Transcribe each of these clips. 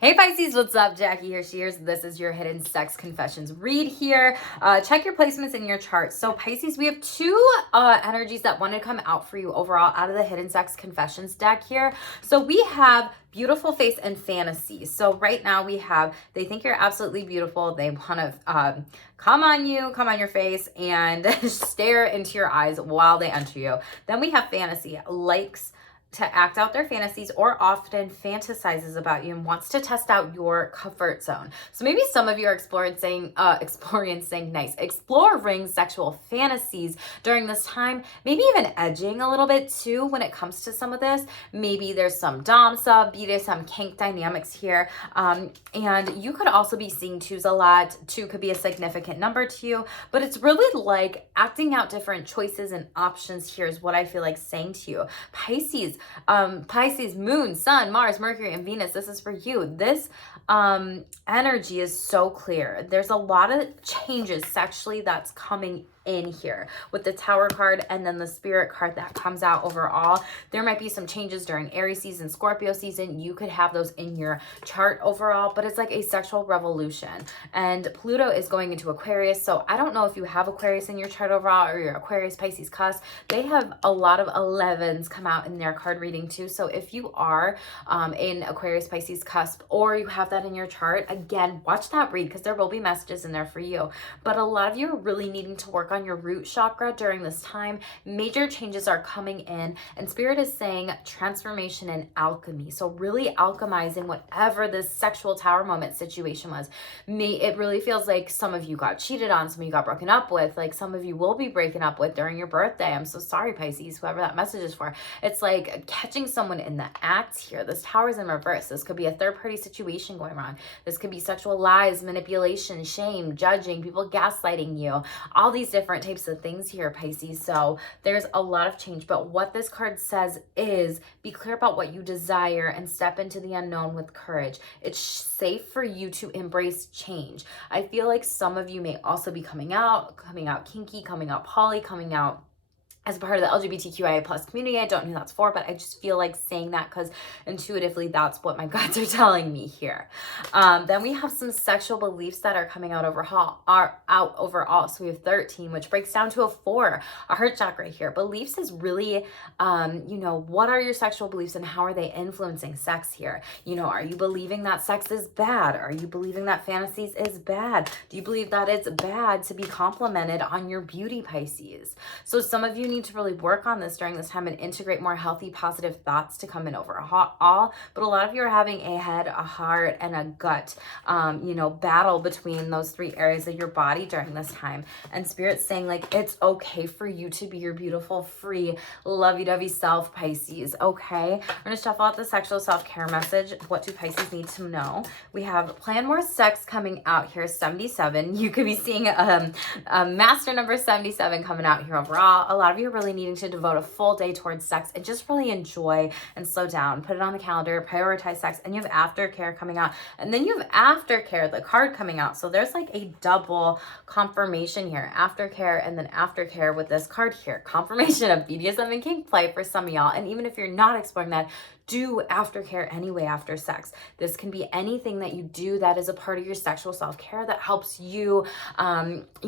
Hey Pisces, what's up? Jackie here, Shears. This is your Hidden Sex Confessions read here. Check your placements in your chart. So Pisces, we have two energies that want to come out for you overall out of the Hidden Sex Confessions deck here. So we have beautiful face and fantasy. So right now we have, they think you're absolutely beautiful. They want to come on you, come on your face and stare into your eyes while they enter you. Then we have fantasy, likes to act out their fantasies or often fantasizes about you and wants to test out your comfort zone. So maybe some of you are experiencing exploring sexual fantasies during this time, maybe even edging a little bit too when it comes to some of this. Maybe there's some dom sub, BDSM kink dynamics here. And you could also be seeing twos a lot. Two could be a significant number to you, but it's really like acting out different choices and options here is what I feel like saying to you. Pisces, Moon, Sun, Mars, Mercury, and Venus. This is for you. This energy is so clear. There's a lot of changes sexually that's coming in here with the Tower card and then the Spirit card that comes out overall. There might be some changes during Aries season, Scorpio season. You could have those in your chart overall, but it's like a sexual revolution. And Pluto is going into Aquarius. So I don't know if you have Aquarius in your chart overall or your Aquarius Pisces cusp. They have a lot of 11s come out in their card reading too. So if you are in Aquarius Pisces cusp or you have that in your chart, again, watch that read because there will be messages in there for you. But a lot of you are really needing to work on your root chakra during this time. Major changes are coming in and Spirit is saying transformation and alchemy. So really alchemizing whatever this sexual tower moment situation was. It really feels like some of you got cheated on, some of you got broken up with, like some of you will be breaking up with during your birthday. I'm so sorry, Pisces, whoever that message is for. It's like catching someone in the act here. This tower is in reverse. This could be a third party situation going on. This could be sexual lies, manipulation, shame, judging, people gaslighting you, all these different types of things here, Pisces. So there's a lot of change, but what this card says is be clear about what you desire and step into the unknown with courage. It's safe for you to embrace change. I feel like some of you may also be coming out kinky, coming out poly, coming out as part of the LGBTQIA plus community. I don't know who that's for, but I just feel like saying that because intuitively that's what my guides are telling me here. Then we have some sexual beliefs that are coming out overall. So we have 13, which breaks down to a 4, a heart chakra here. Beliefs is really, what are your sexual beliefs and how are they influencing sex here? Are you believing that sex is bad? Are you believing that fantasies is bad? Do you believe that it's bad to be complimented on your beauty, Pisces? So some of you need to really work on this during this time and integrate more healthy, positive thoughts to come in overall. But a lot of you are having a head, a heart, and a gut, battle between those 3 areas of your body during this time. And Spirit's saying like, it's okay for you to be your beautiful, free, lovey-dovey self, Pisces. Okay. We're going to shuffle out the sexual self-care message. What do Pisces need to know? We have plan more sex coming out here, 77. You could be seeing a master number 77 coming out here overall. A lot of you are really needing to devote a full day towards sex and just really enjoy and slow down. Put it on the calendar, prioritize sex, and you have aftercare coming out. And then you have aftercare, the card coming out. So there's like a double confirmation here. Aftercare and then aftercare with this card here. Confirmation of BDSM and kink play for some of y'all. And even if you're not exploring that, do aftercare anyway after sex. This can be anything that you do that is a part of your sexual self-care that helps you,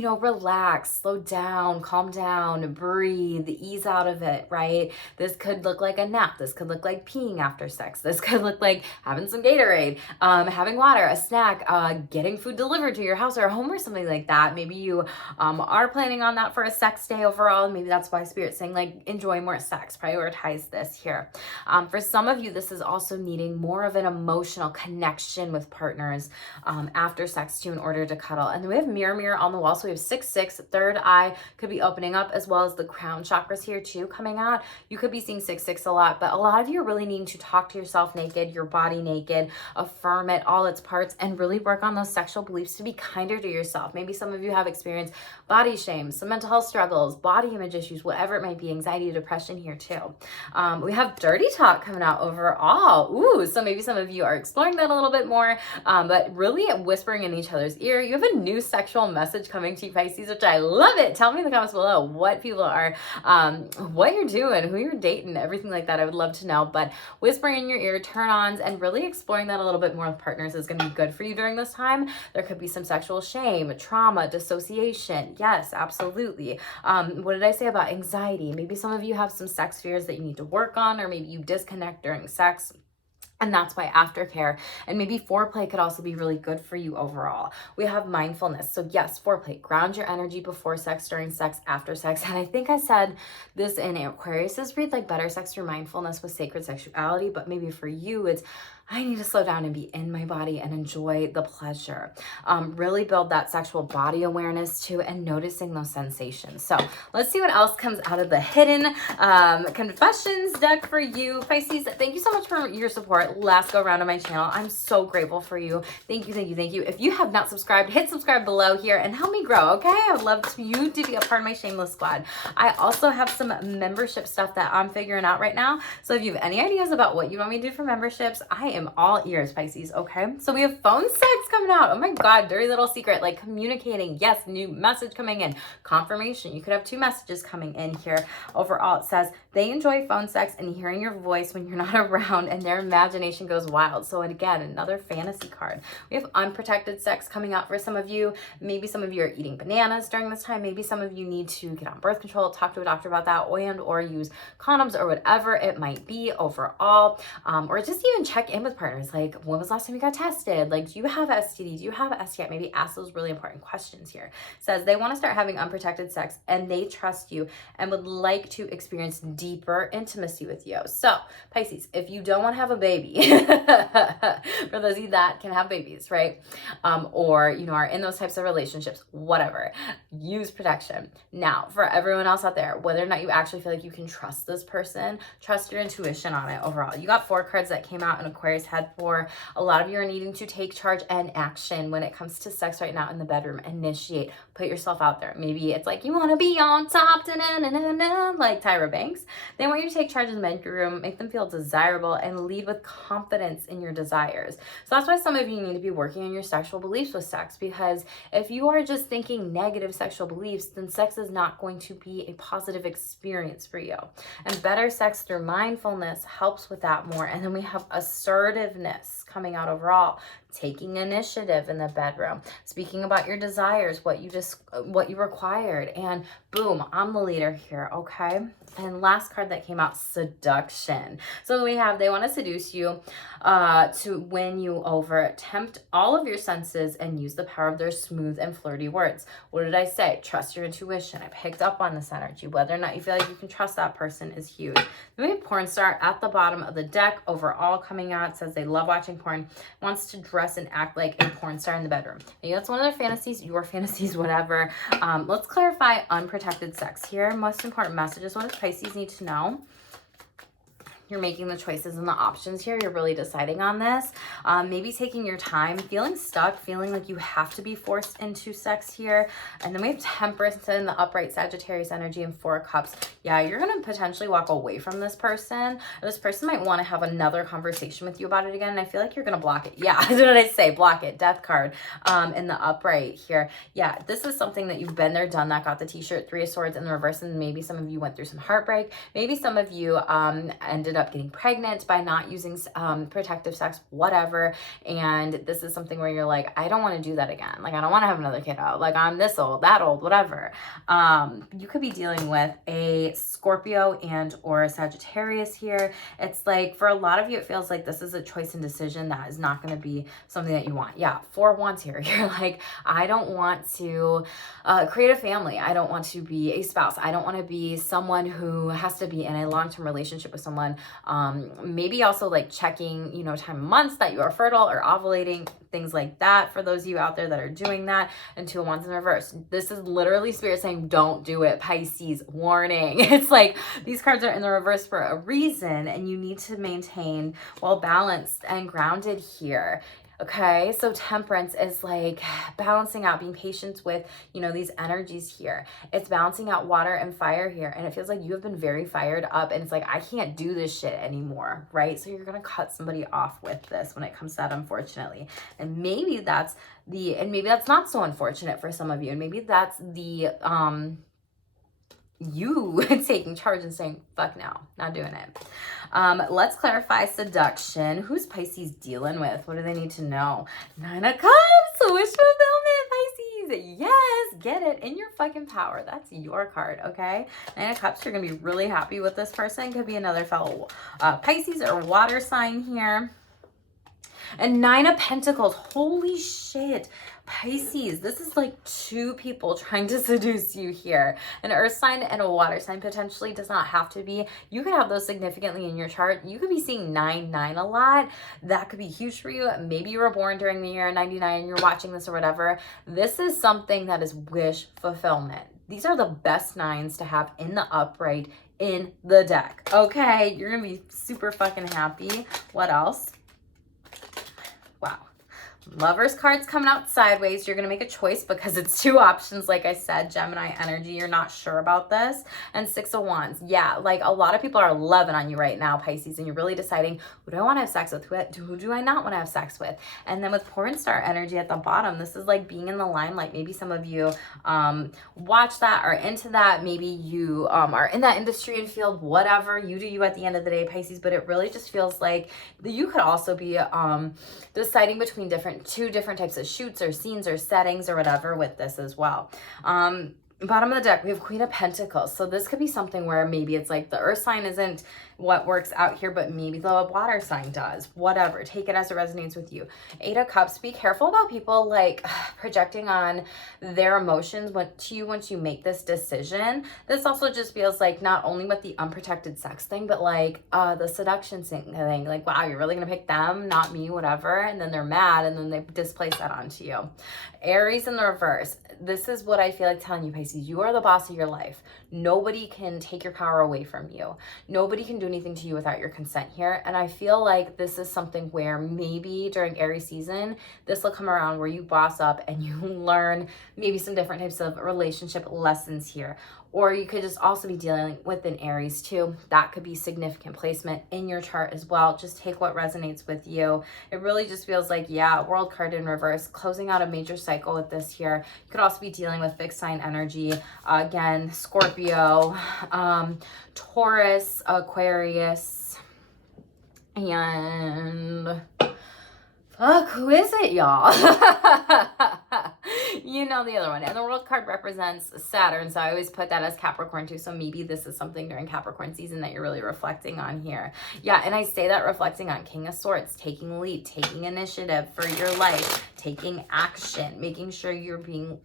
relax, slow down, calm down, breathe, ease out of it, right? This could look like a nap. This could look like peeing after sex. This could look like having some Gatorade, having water, a snack, getting food delivered to your house or home or something like that. Maybe you are planning on that for a sex day overall. Maybe that's why Spirit's saying like, enjoy more sex, prioritize this here. For some of you, this is also needing more of an emotional connection with partners after sex too in order to cuddle. And then we have mirror on the wall. So we have 6-6, third eye could be opening up as well as the crown chakras here too coming out. You could be seeing 6-6 a lot, but a lot of you are really needing to talk to yourself naked, your body naked, affirm it, all its parts, and really work on those sexual beliefs to be kinder to yourself. Maybe some of you have experienced body shame, some mental health struggles, body image issues, whatever it might be, anxiety, depression here too. We have dirty talk coming out out overall. Ooh, so maybe some of you are exploring that a little bit more, but really whispering in each other's ear. You have a new sexual message coming to you, Pisces, which I love it. Tell me in the comments below what people are, what you're doing, who you're dating, everything like that. I would love to know. But whispering in your ear, turn-ons, and really exploring that a little bit more with partners is going to be good for you during this time. There could be some sexual shame, trauma, dissociation. Yes, absolutely. What did I say about anxiety? Maybe some of you have some sex fears that you need to work on, or maybe you disconnect during sex. And that's why aftercare and maybe foreplay could also be really good for you overall. We have mindfulness. So yes, foreplay, ground your energy before sex, during sex, after sex. And I think I said this in Aquarius's read, like better sex through mindfulness with sacred sexuality. But maybe for you, it's I need to slow down and be in my body and enjoy the pleasure. Really build that sexual body awareness too, and noticing those sensations. So let's see what else comes out of the hidden confessions deck for you, Pisces. Thank you so much for your support. Last go around on my channel. I'm so grateful for you. Thank you, thank you, thank you. If you have not subscribed, hit subscribe below here and help me grow, okay? I would love you to be a part of my Shameless squad. I also have some membership stuff that I'm figuring out right now. So if you have any ideas about what you want me to do for memberships, I am all ears, Pisces, okay? So we have phone sex coming out. Oh my God, dirty little secret, like communicating. Yes, new message coming in. Confirmation. You could have 2 messages coming in here. Overall, it says they enjoy phone sex and hearing your voice when you're not around, and their imagination goes wild. So again, another fantasy card. We have unprotected sex coming out for some of you. Maybe some of you are eating bananas during this time. Maybe some of you need to get on birth control, talk to a doctor about that, or use condoms or whatever it might be overall, or just even check in with partners. Like, when was the last time you got tested? Like, do you have STD? Do you have STI? Maybe ask those really important questions here. It says they want to start having unprotected sex and they trust you and would like to experience deeper intimacy with you. So, Pisces, if you don't want to have a baby, for those of you that can have babies, right? Or, are in those types of relationships, whatever, use protection. Now, for everyone else out there, whether or not you actually feel like you can trust this person, trust your intuition on it overall. You got 4 cards that came out in Aquarius head 4. A lot of you are needing to take charge and action when it comes to sex right now in the bedroom. Initiate, put yourself out there. Maybe it's like you want to be on top, like Tyra Banks. They want you to take charge in the bedroom, make them feel desirable, and lead with confidence in your desires. So that's why some of you need to be working on your sexual beliefs with sex, because if you are just thinking negative sexual beliefs, then sex is not going to be a positive experience for you. And better sex through mindfulness helps with that more. And then we have assertiveness coming out overall, taking initiative in the bedroom, speaking about your desires, what you required, and boom, I'm the leader here, okay? And last card that came out, seduction. So we have, they want to seduce you to win you over, tempt all of your senses, and use the power of their smooth and flirty words. What did I say? Trust your intuition. I picked up on this energy. Whether or not you feel like you can trust that person is huge. Then we have porn star at the bottom of the deck. Overall coming out, it says they love watching porn, wants to dress and act like a porn star in the bedroom. Maybe that's one of their fantasies, your fantasies, whatever. Let's clarify unprotected sex here. Most important messages. What does Pisces need to know? You're making the choices and the options here. You're really deciding on this. Maybe taking your time, feeling stuck, feeling like you have to be forced into sex here. And then we have Temperance in the upright Sagittarius energy and 4 cups. Yeah, you're going to potentially walk away from this person. This person might want to have another conversation with you about it again. And I feel like you're going to block it. Yeah, what did I say? Block it. Death card in the upright here. Yeah, this is something that you've been there, done that, got the t-shirt, 3 of Swords in the reverse. And maybe some of you went through some heartbreak. Maybe some of you ended up getting pregnant by not using protective sex, whatever. And this is something where you're like, I don't want to do that again. Like, I don't want to have another kiddo. Like, I'm this old, that old, whatever. You could be dealing with a Scorpio and or a Sagittarius here. It's like, for a lot of you, it feels like this is a choice and decision that is not going to be something that you want. Yeah, 4 wands here. You're like, I don't want to create a family. I don't want to be a spouse. I don't want to be someone who has to be in a long-term relationship with someone. Maybe also like checking, time of months that you are fertile or ovulating, things like that for those of you out there that are doing that. And 2 of Wands in reverse. This is literally Spirit saying, don't do it. Pisces, warning. It's like these cards are in the reverse for a reason, and you need to maintain well balanced and grounded here. Okay, so temperance is like balancing out, being patient with, you know, these energies here. It's balancing out water and fire here. And it feels like you have been very fired up and it's like, I can't do this shit anymore, right? So you're going to cut somebody off with this when it comes to that, unfortunately. And maybe that's maybe that's not so unfortunate for some of you. And maybe that's you taking charge and saying, fuck no, not doing it. Let's clarify seduction. Who's Pisces dealing with? What do they need to know? 9 of Cups, wish fulfillment, Pisces. Yes, get it in your fucking power. That's your card, okay? 9 of Cups, you're going to be really happy with this person. Could be another fellow Pisces or water sign here. And 9 of Pentacles, holy shit. Pisces, this is like 2 people trying to seduce you here. An earth sign and a water sign potentially, does not have to be. You could have those significantly in your chart. You could be seeing 9-9 a lot. That could be huge for you. Maybe you were born during the year 99 and you're watching this or whatever. This is something that is wish fulfillment. These are the best 9s to have in the upright in the deck. Okay, you're gonna be super fucking happy. What else? Wow. Lovers cards coming out sideways. You're going to make a choice because it's 2 options. Like I said, Gemini energy, you're not sure about this. And 6 of Wands. Yeah, like a lot of people are loving on you right now, Pisces, and you're really deciding, who do I want to have sex with? Who do I not want to have sex with? And then with porn star energy at the bottom, this is like being in the limelight. Maybe some of you watch that, are into that. Maybe you are in that industry and field, whatever. You do you at the end of the day, Pisces, but it really just feels like you could also be deciding between 2 different types of shoots or scenes or settings or whatever with this as well. Bottom of the deck, we have Queen of Pentacles. So this could be something where maybe it's like the earth sign isn't what works out here, but maybe the water sign does. Whatever. Take it as it resonates with you. 8 of Cups. Be careful about people like projecting on their emotions to you once you make this decision. This also just feels like not only with the unprotected sex thing, but like the seduction thing. Like, wow, you're really going to pick them, not me, whatever. And then they're mad and then they displace that onto you. Aries in the reverse. This is what I feel like telling you, Pisces. You are the boss of your life. Nobody can take your power away from you. Nobody can do anything to you without your consent here. And I feel like this is something where maybe during Aries season, this will come around where you boss up and you learn maybe some different types of relationship lessons here. Or you could just also be dealing with an Aries too. That could be significant placement in your chart as well. Just take what resonates with you. It really just feels like, yeah, World card in reverse, closing out a major cycle with this here. You could also be dealing with fixed sign energy. Again, Scorpio, Taurus, Aquarius, and fuck, who is it, y'all? You know the other one. And the World card represents Saturn, so I always put that as Capricorn too. So maybe this is something during Capricorn season that you're really reflecting on here. Yeah, and I say that reflecting on King of Swords, taking the lead, taking initiative for your life, taking action, making sure you're being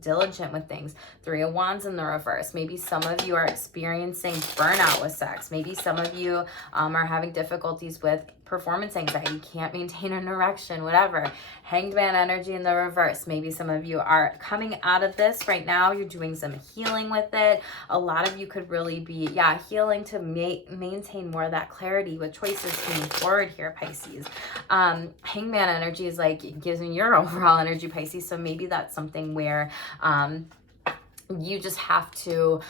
diligent with things. 3 of Wands in the reverse. Maybe some of you are experiencing burnout with sex. Maybe some of you are having difficulties with performance anxiety, can't maintain an erection, whatever. Hanged Man energy in the reverse. Maybe some of you are coming out of this right now. You're doing some healing with it. A lot of you could really be, yeah, healing to maintain more of that clarity with choices moving forward here, Pisces. Hanged Man energy is like, it gives me your overall energy, Pisces. So maybe that's something where you just have to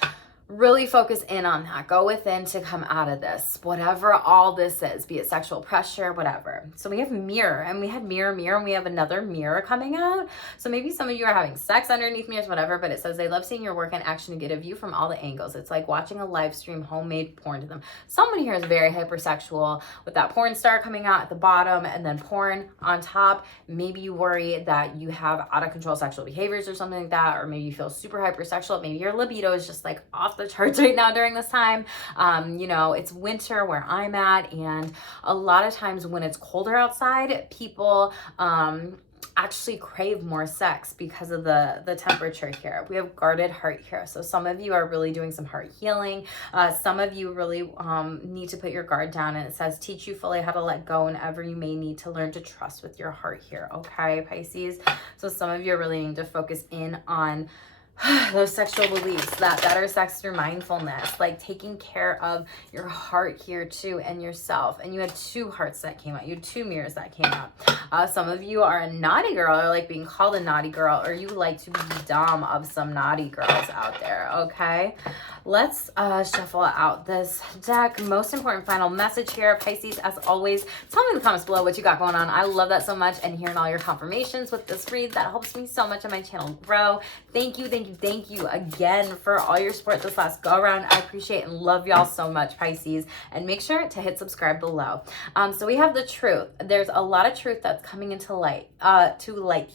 really focus in on that. Go within to come out of this, whatever all this is, be it sexual pressure, whatever. So we have mirror, and we had mirror, and we have another mirror coming out. So maybe some of you are having sex underneath mirrors, whatever, but it says they love seeing your work in action to get a view from all the angles. It's like watching a live stream homemade porn to them. Someone here is very hypersexual with that porn star coming out at the bottom and then porn on top. Maybe you worry that you have out of control sexual behaviors or something like that, or maybe you feel super hypersexual. Maybe your libido is just like off the charts right now during this time. You know, it's winter where I'm at, and a lot of times when it's colder outside, people actually crave more sex because of the temperature here. We have guarded heart here. So some of you are really doing some heart healing. Some of you really need to put your guard down, and it says teach you fully how to let go whenever you may need to learn to trust with your heart here. Okay, Pisces. So some of you are really needing to focus in on those sexual beliefs, that better sex through mindfulness, like taking care of your heart here too and yourself. And you had 2 hearts that came out. You had 2 mirrors that came out. Some of you are a naughty girl, or like being called a naughty girl, or you like to be dom of some naughty girls out there. Okay, let's shuffle out this deck. Most important final message here, Pisces, as always, tell me in the comments below what you got going on. I love that so much, and hearing all your confirmations with this read, that helps me so much and my channel grow. Thank you again for all your support this last go around. I appreciate and love y'all so much, Pisces, and make sure to hit subscribe below. So we have the truth. There's a lot of truth that's coming into light,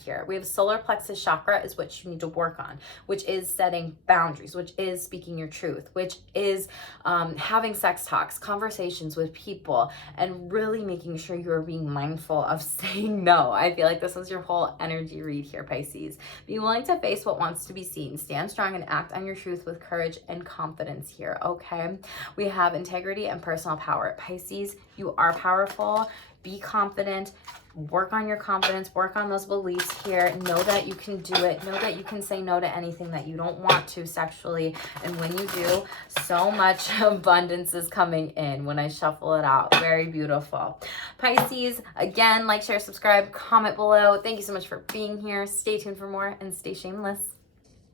here. We have solar plexus chakra is what you need to work on, which is setting boundaries, which is speaking your truth, which is having sex talks, conversations with people, and really making sure you're being mindful of saying no. I feel like this is your whole energy read here, Pisces. Be willing to face what wants to be seen. Stand strong and act on your truth with courage and confidence here, okay? We have integrity and personal power. Pisces, you are powerful. Be confident. Work on your confidence. Work on those beliefs here. Know that you can do it. Know that you can say no to anything that you don't want to sexually. And when you do, so much abundance is coming in when I shuffle it out. Very beautiful. Pisces, again, like, share, subscribe, comment below. Thank you so much for being here. Stay tuned for more and stay shameless.